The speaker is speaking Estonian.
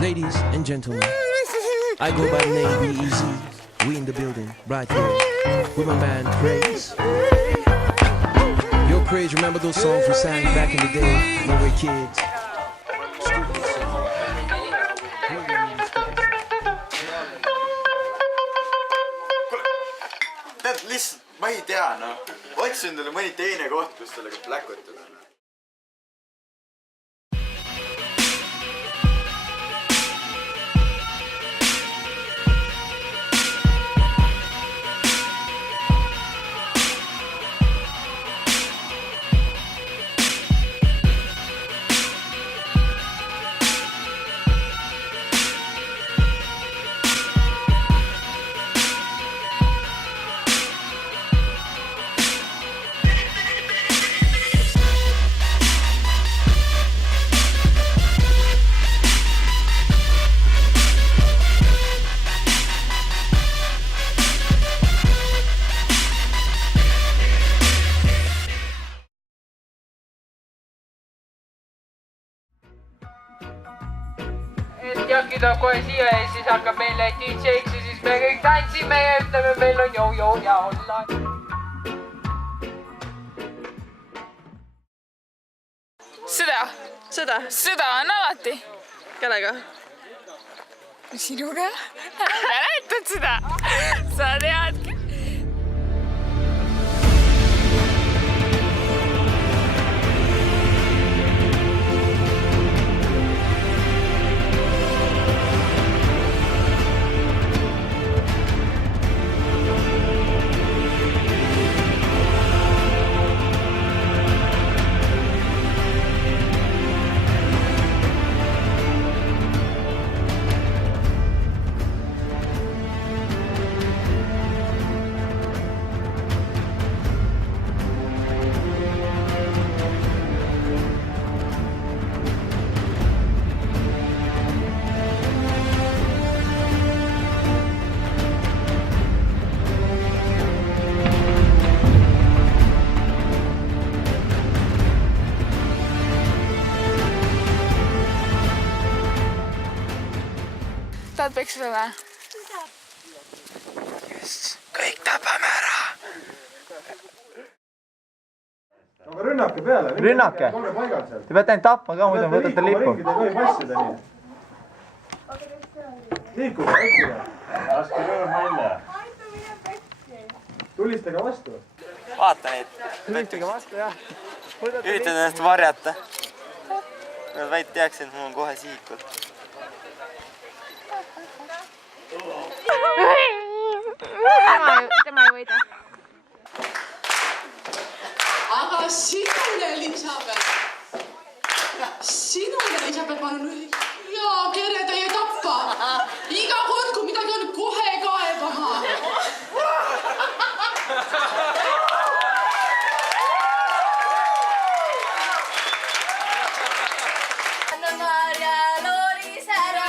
Ladies and gentlemen, I go by the name B-Easy. We in the building, right here, with my man Craze. Yo, Craze, remember those songs we sang back in the day when we were kids? Tead, lihtsalt, ma ei tea, noh. Otsin talle mõni teine koht, kus talle pläkutada. Jaki tuleb kohe siia ja siis hakkab meile DJ-ks ja siis me kõik tantsime ja ütleme, meil on joo ja olla. Sõda on alati. Kellega? Sinuga? Mäletad seda? Sa teadki. Tahad peksu või? Kõik tapame ära. Aga rünnake peale. Rünnake? Te peate ainult tapma ka, muidu võtate lippu. Te ei tohi passida nii. Liikuge, otsige. Laske rõõm välja. Tulistage vastu. Vaata neid. Tulistage vastu, jah. Üritan ennast varjata. Kui nad vaid teaksid, et mul on kohe sihikul. Tema ei võida. Aga sinule, Elisabeth, ma olen hea keretäie tappa. Iga kord, kui midagi on, kohe kaebama. Anna Maria Loris ära.